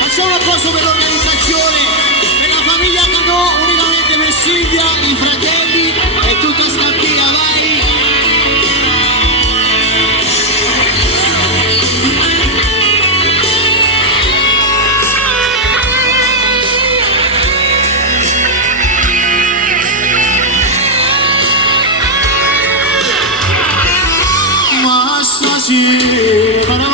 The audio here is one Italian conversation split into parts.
Facciamo un applauso per l'organizzazione, per la famiglia Canò, unicamente per Silvia, i fratelli e tutta Scampia, vai! Ma stasera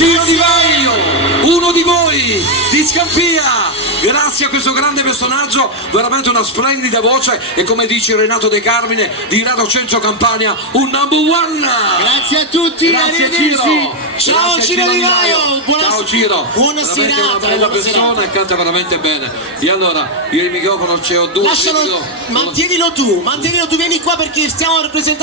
Ciro Di Vaio, uno di voi, di Scampia, grazie a questo grande personaggio, veramente una splendida voce e come dice Renato De Carmine di Radio Centro Campania, un number one. Grazie a tutti, grazie Ciro. Ciao Grazie, Ciro Di Vaio, ciao Ciro, buona veramente serata, una bella persona e canta veramente bene. E allora io il microfono ce l'ho due. mantienilo tu, vieni qua perché stiamo rappresentando